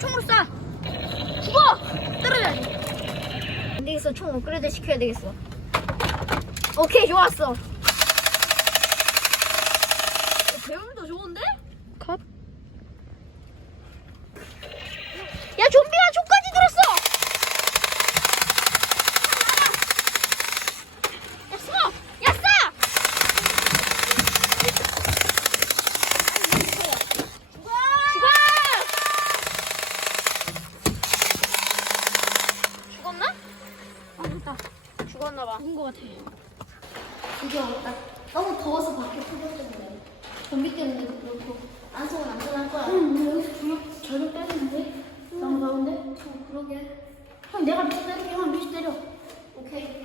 총으로 쏴. 죽어. 떨어져야지. 안 되겠어. 총 업그레이드 시켜야 되겠어. 오케이 좋았어. 배율도 좋은데? 컷. 야 좀비가 총까지 들었어. 야 쏴. 야 쏴. 죽어. 죽었나? 아, 됐다. 죽었나 봐. 죽은 것 같아. 드디어 왔다. 너무 더워서 밖에 풀렸 때문에. 전기 때문에 그렇고. 안성은 안전할 거야. 응, 여기서 중력 절벽 때리는데? 너무 가운데? 어, 그러게. 형, 내가 밑에 때릴게. 형, 밑에 때려. 오케이.